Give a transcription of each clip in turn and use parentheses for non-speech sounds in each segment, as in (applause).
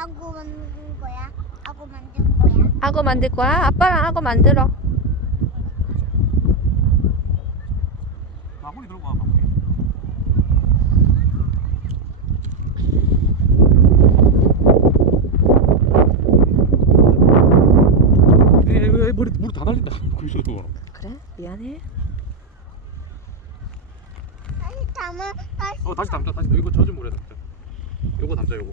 아구 만든 거야? 아구 만든 거야? 악어 만들 거야? 아빠랑 악어 만들어. 바구니 들고 와 바구니 에이 머리 물다 날린다 (laughs) 그래서 그래? 미안해. 다시 담아 다시 어 다시 담자 다시 이거 젖은 물에 담자 요거 담자 요거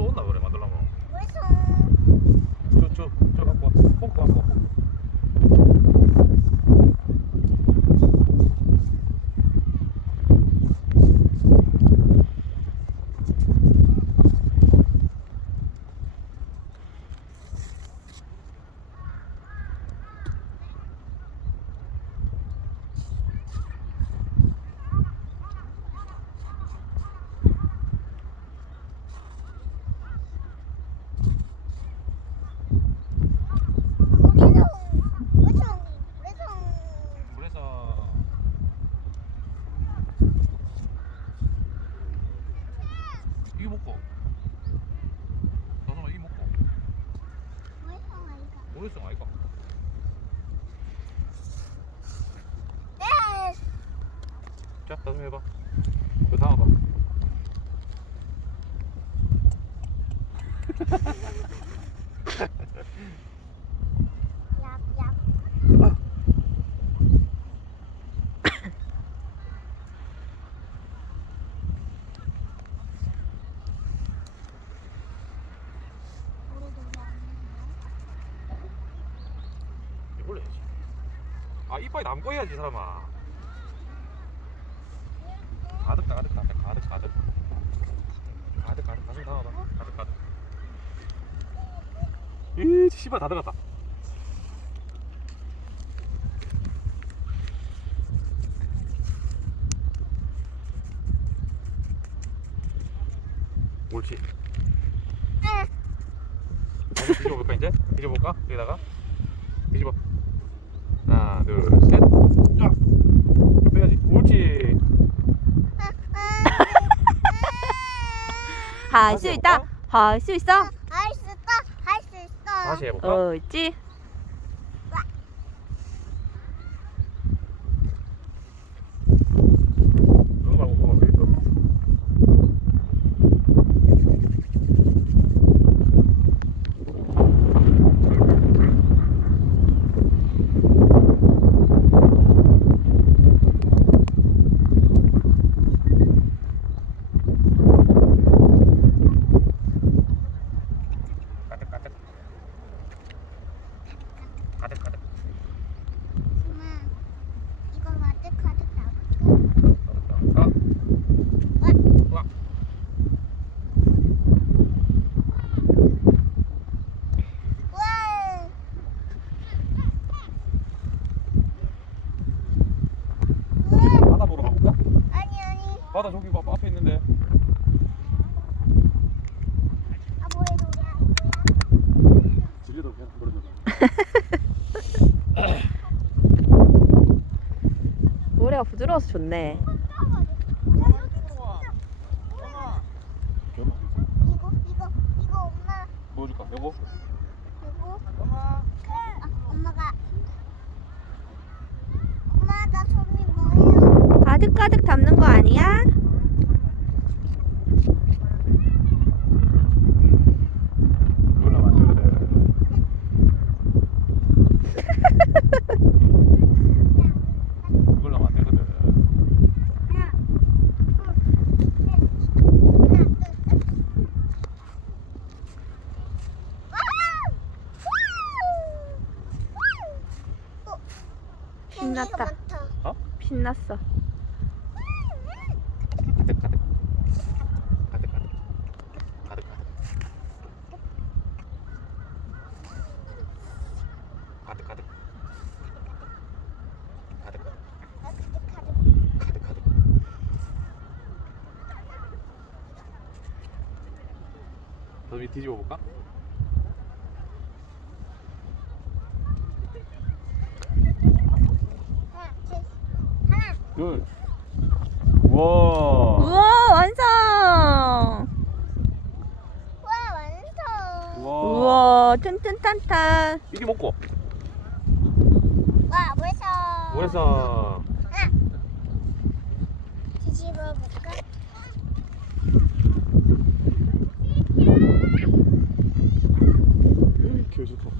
onunla uğraşıyor. 자 다시 해봐. 그 다음 봐. 이빨이 남고 해야지 사람아 가득 가득 가득 가득 가득 가득 가득 가득 이 씨발 다 들어갔다. 옳지. 뒤집어볼까 이제? 뒤집어볼까? 여기다가? 뒤집어. 하나 둘셋. 쫙! 이거 빼야지. 옳지 할 수 있다. 할 수 있어. 할 수 있어 할 수 있어 다시 해볼까? 옳지. 그거 말고 그거 말고 이거. 가득 가득 가득 가득 엄마 이거 가득 가득 나올까? 가득 아 와. 와 우와 바다 보러 가볼까? 아니 저기 봐 앞에 있는데 아 그러잖아 모래가 부드러워서 좋네. 이거 이거 이거 엄마 보여줄까? 여보 이거 아, 엄마가 엄마 나 손이 뭐예요? 가득 가득 담는 거 아니야? 이걸로 만져야 돼 이걸로 만들거든 하나 신났다. 어? 신났어. 가득 가득. 가득 가득. 가득 가득. 가득 가득. 가득 가득. 가득 가득. 더미 뒤집어 볼까? 하나, 둘, 하나. 둘. 우와. 우와, 완성! 와, 완성. 우와, 튼튼탄탄. 이게 먹고. 와. 그래서 하나. 뒤집어 볼까? 좋다.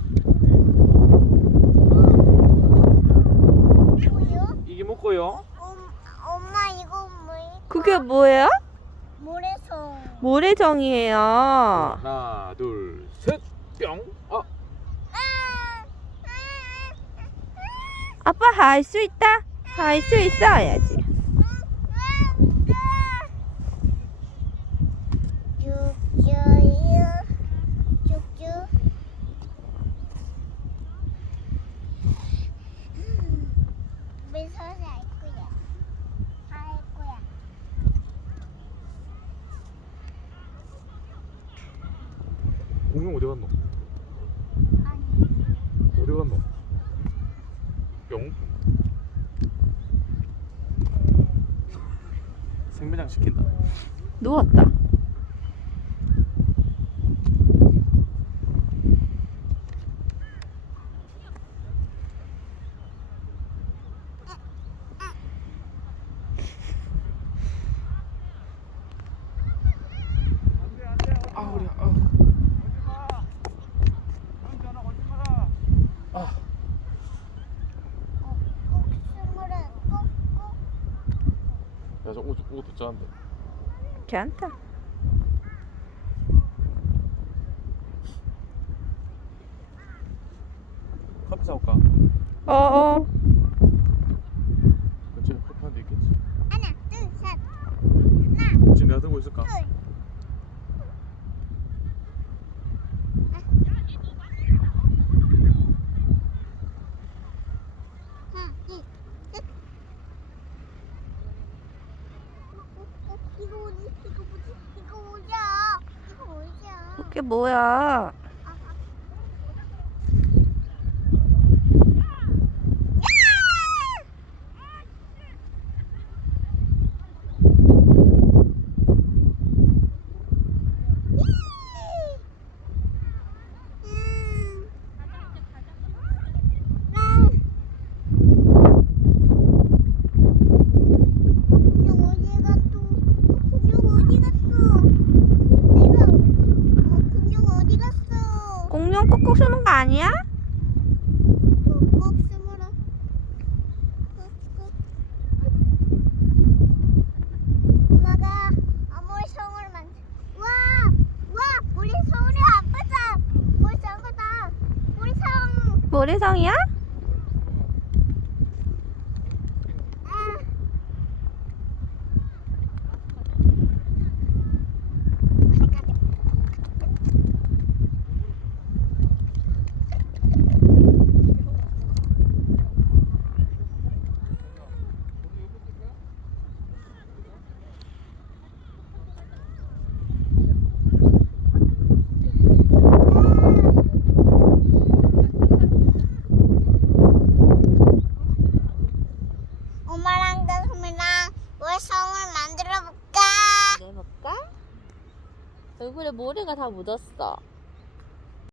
뭐요? 이게 먹고요. 엄, 엄마 이거 뭐야? 그게 뭐예요? 모래성. 모래정이에요. 하나, 둘, 셋. 뿅. 아, 아, 아빠 할 수 있다. 할 수 있어 해야지. 쭉쭉이요. 쭉쭉. 우리 서서 할 거야. 할 거야. 공룡 어디 갔노? 아니. 어디 갔노? 뿅. 생매장 시킨다. 누웠다. 아, 우리 아. 아, 어, 꼭 스물은 꼭꼭. 옷 듣자는데. 괜찮다. 커피 사올까? 어어. 근처에 커피 한 대 있겠지. 하나, 둘, 셋. 하나, 지금 내가 들고 있을까? 둘. 하나, 둘, 셋. 어, 어, 이거 뭐지? 이거 뭐지? 이거 뭐야? 이거 뭐야? 그게 뭐야? 공룡 어디 갔어? 공룡 어디 갔어? 내가 어, 공룡 어디 갔어? 공룡 꼭꼭 숨은 거 아니야? 꼭 숨어라. 꾹꾹. 엄마가 아무리 성을 만. 와, 와, 우리 성을 아빠다. 우리 성이다. 우리 성. 모래성이야? 아. 엄마랑 가슴이랑 우리 성을 만들어 볼까? 해볼까? 얼굴에 모래가 다 묻었어.